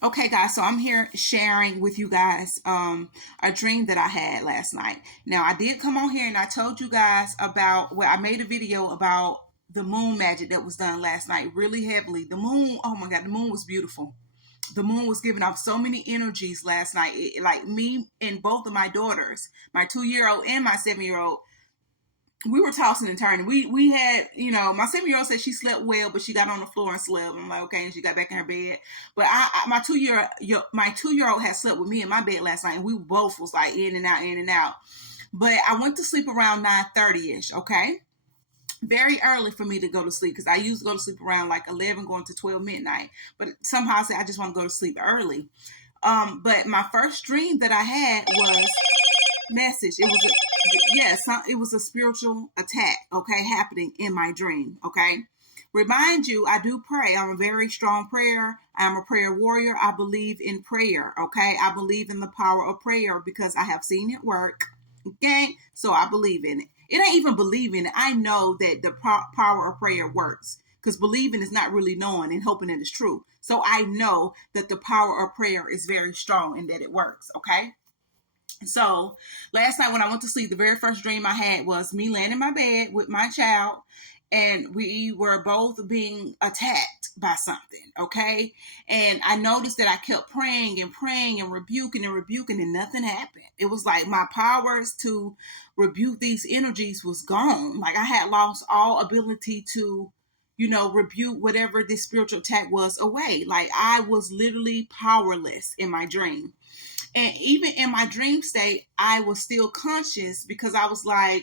Okay, guys, so I'm here sharing with you guys a dream that I had last night. Now, I did come on here and I told you guys about, well, I made a video about the moon magic that was done last night really heavily. The moon, oh my God, the moon was beautiful. The moon was giving off so many energies last night. Like me and both of my daughters, my 2 year old and my 7 year old, we were tossing and turning. We had, my 7 year old said she slept well, but she got on the floor and slept. I'm like, okay, and she got back in her bed. But my 2 year old had slept with me in my bed last night, and we both was like in and out, in and out. But I went to sleep around 9:30 ish. Okay, very early for me to go to sleep because I used to go to sleep around like 11, going to 12 midnight. But somehow I said I just want to go to sleep early. But my first dream that I had was message. It was a spiritual attack, okay, happening in my dream, okay. Remind you, I do pray. I'm a very strong prayer. I'm a prayer warrior. I believe in prayer, okay. I believe in the power of prayer because I have seen it work, okay. So I believe in it. It ain't even believing it. I know that the power of prayer works because believing is not really knowing and hoping that it's true. So I know that the power of prayer is very strong and that it works, okay. So last night when I went to sleep, the very first dream I had was me laying in my bed with my child, and we were both being attacked by something, okay? And I noticed that I kept praying and praying and rebuking, and nothing happened. It was like my powers to rebuke these energies was gone. Like I had lost all ability to, rebuke whatever this spiritual attack was away. Like I was literally powerless in my dream. And even in my dream state, I was still conscious because I was like,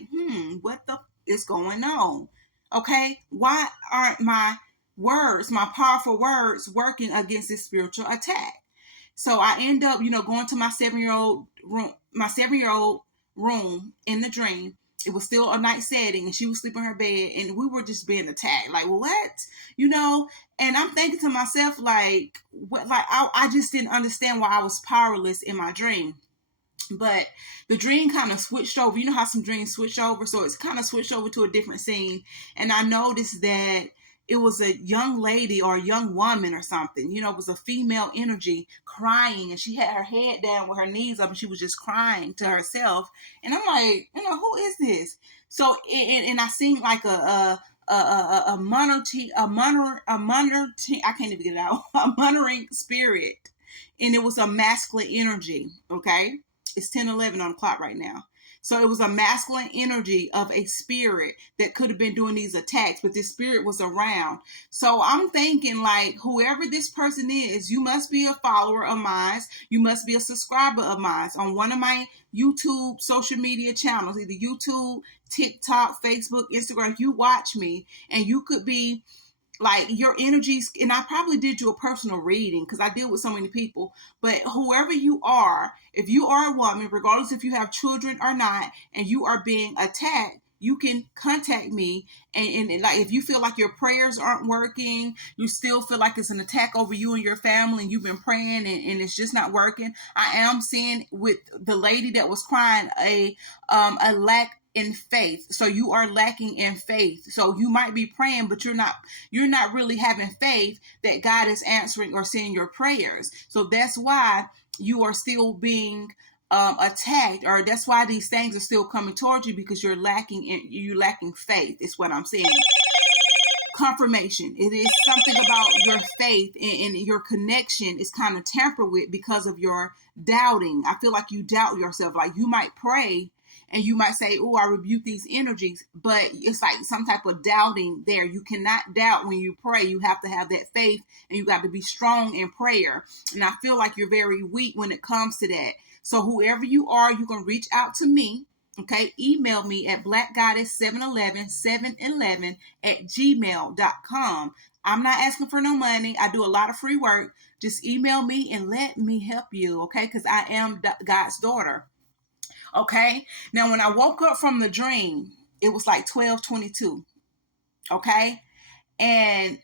what the is going on? Okay. Why aren't my words, my powerful words, working against this spiritual attack? So I end up, going to my 7 year old room in the dream. It was still a night setting and she was sleeping in her bed and we were just being attacked. Like, what? And I'm thinking to myself, like, what, like, I just didn't understand why I was powerless in my dream. But the dream kind of switched over. You know how some dreams switch over? So it's kind of switched over to a different scene. And I noticed that it was a young lady or a young woman or something. It was a female energy crying, and she had her head down with her knees up, and she was just crying to herself. And I'm like, who is this? So, and I seen like a monitoring, I can't even get it out, a monitoring spirit. And it was a masculine energy, okay? It's 10:11 on the clock right now. So it was a masculine energy of a spirit that could have been doing these attacks, but this spirit was around. So I'm thinking, like, whoever this person is, you must be a follower of mine. You must be a subscriber of mine on one of my YouTube social media channels, either YouTube, TikTok, Facebook, Instagram. You watch me and you could be like your energies, and I probably did you a personal reading because I deal with so many people. But whoever you are, if you are a woman, regardless if you have children or not, and you are being attacked, you can contact me. And like, if you feel like your prayers aren't working, you still feel like it's an attack over you and your family, and you've been praying and it's just not working. I am seeing with the lady that was crying a lack in faith. So you are lacking in faith. So you might be praying, but you're not really having faith that God is answering or seeing your prayers. So that's why you are still being attacked, or that's why these things are still coming towards you, because you're lacking faith. Is what I'm saying. Confirmation. It is something about your faith, and your connection is kind of tampered with because of your doubting. I feel like you doubt yourself. Like you might pray and you might say, oh, I rebuke these energies, but it's like some type of doubting there. You cannot doubt when you pray. You have to have that faith, and you got to be strong in prayer. And I feel like you're very weak when it comes to that. So whoever you are, you can reach out to me. Okay, email me at blackgoddess711 at gmail.com. I'm not asking for no money. I do a lot of free work. Just email me and let me help you, okay? Because I am God's daughter. Okay, now when I woke up from the dream, it was like 12:22. Okay, and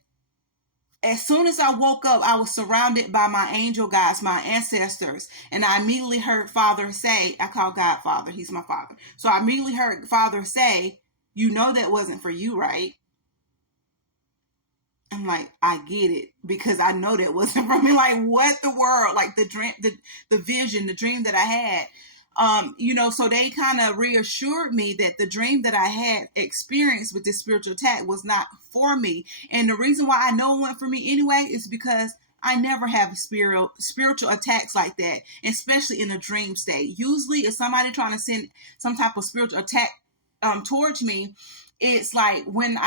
as soon as I woke up, I was surrounded by my angel guides, my ancestors, and I immediately heard Father say, I call God Father, he's my father. So I immediately heard Father say, you know that wasn't for you, right? I'm like, I get it, because I know that wasn't from me. Like, what the world? Like the dream, the vision, the dream that I had. So they kind of reassured me that the dream that I had experienced with this spiritual attack was not for me. And the reason why I know it went for me anyway is because I never have spiritual attacks like that, especially in a dream state. Usually, if somebody trying to send some type of spiritual attack towards me, it's like when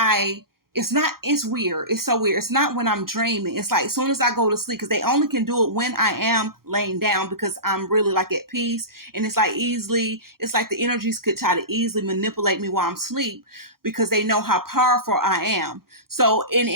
it's weird. It's so weird. It's not when I'm dreaming. It's like as soon as I go to sleep, because they only can do it when I am laying down, because I'm really like at peace. And it's like the energies could try to easily manipulate me while I'm asleep, because they know how powerful I am. So, and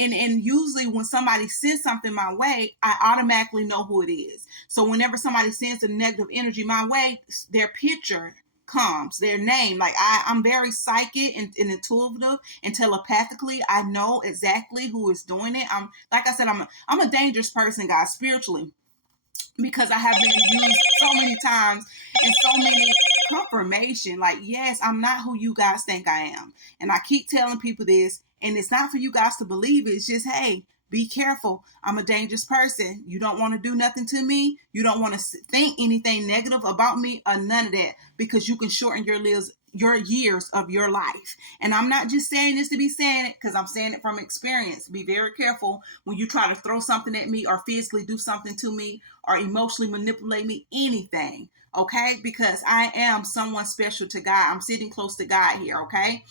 usually when somebody sends something my way, I automatically know who it is. So whenever somebody sends a negative energy my way, their picture comes, their name. Like I'm very psychic and intuitive, and telepathically I know exactly who is doing it. I'm, like I said, I'm a dangerous person, guys, spiritually, because I have been used so many times and so many confirmation. Like, yes, I'm not who you guys think I am. And I keep telling people this, and it's not for you guys to believe it. It's just, hey, be careful. I'm a dangerous person. You don't want to do nothing to me. You don't want to think anything negative about me or none of that, because you can shorten your years of your life. And I'm not just saying this to be saying it, because I'm saying it from experience. Be very careful when you try to throw something at me or physically do something to me or emotionally manipulate me, anything. Okay? Because I am someone special to God. I'm sitting close to God here. Okay?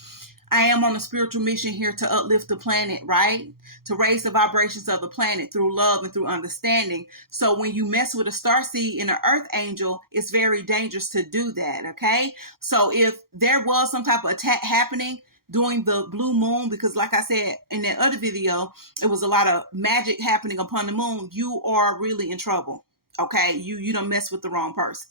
I am on a spiritual mission here to uplift the planet, right? To raise the vibrations of the planet through love and through understanding. So when you mess with a starseed and an earth angel, it's very dangerous to do that, okay? So if there was some type of attack happening during the blue moon, because like I said in that other video, it was a lot of magic happening upon the moon, you are really in trouble. Okay, you don't mess with the wrong person.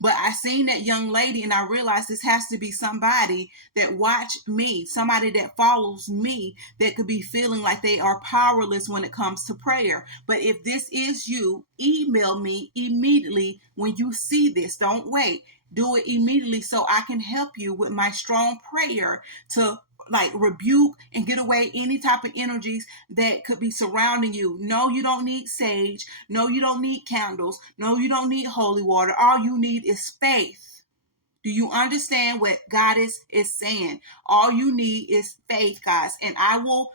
But I seen that young lady, and I realized this has to be somebody that watched me, somebody that follows me, that could be feeling like they are powerless when it comes to prayer. But if this is you, email me immediately when you see this. Don't wait. Do it immediately so I can help you with my strong prayer to like rebuke and get away any type of energies that could be surrounding you. No, you don't need sage. No, you don't need candles. No, you don't need holy water. All you need is faith. Do you understand what God is saying? All you need is faith, guys. And I will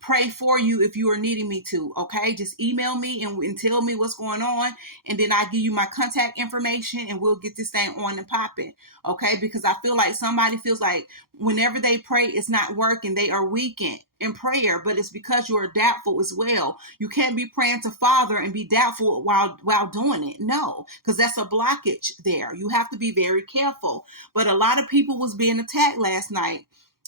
pray for you if you are needing me to. Okay, just email me and tell me what's going on, and then I give you my contact information, and we'll get this thing on and popping. Okay, because I feel like somebody feels like whenever they pray, it's not working. They are weakened in prayer, but it's because you are doubtful as well. You can't be praying to Father and be doubtful while doing it. No, because that's a blockage there. You have to be very careful. But a lot of people was being attacked last night.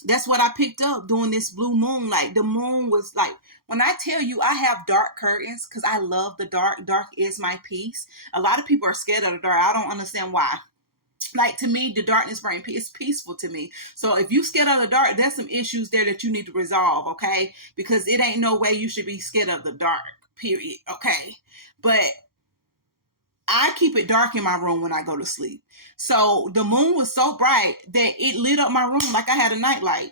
That's what I picked up during this blue moon. Like the moon was like, when I tell you I have dark curtains, because I love the dark. Dark is my peace. A lot of people are scared of the dark. I don't understand why. Like, to me, the darkness brings peace. It's peaceful to me. So if you scared of the dark, there's some issues there that you need to resolve, okay? Because it ain't no way you should be scared of the dark, period, okay? But I keep it dark in my room when I go to sleep. So the moon was so bright that it lit up my room like I had a nightlight.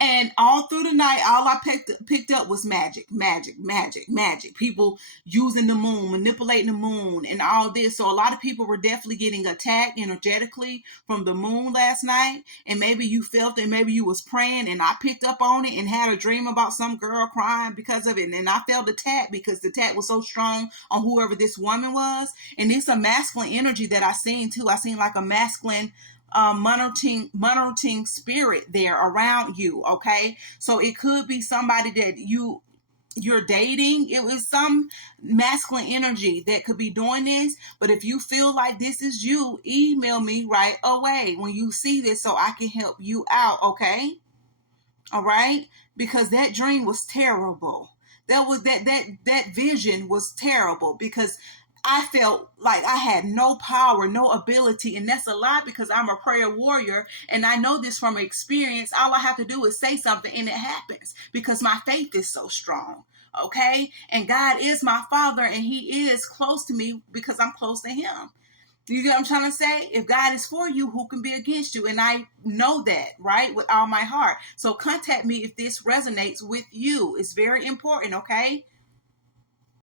And all through the night, all I picked up was magic. People using the moon, manipulating the moon, and all this. So a lot of people were definitely getting attacked energetically from the moon last night. And maybe you felt it, maybe you was praying, and I picked up on it and had a dream about some girl crying because of it. And I felt attacked because the attack was so strong on whoever this woman was. And it's a masculine energy that I seen too. I seen like a masculine monitoring spirit there around you. Okay, so it could be somebody that you're dating. It was some masculine energy that could be doing this. But if you feel like this is you, email me right away when you see this so I can help you out. Okay, all right, because that dream was terrible. That vision was terrible, because I felt like I had no power, no ability. And that's a lot, because I'm a prayer warrior and I know this from experience. All I have to do is say something and it happens, because my faith is so strong. Okay. And God is my Father, and He is close to me because I'm close to Him. You get what I'm trying to say? If God is for you, who can be against you? And I know that, right, with all my heart. So contact me if this resonates with you. It's very important, okay?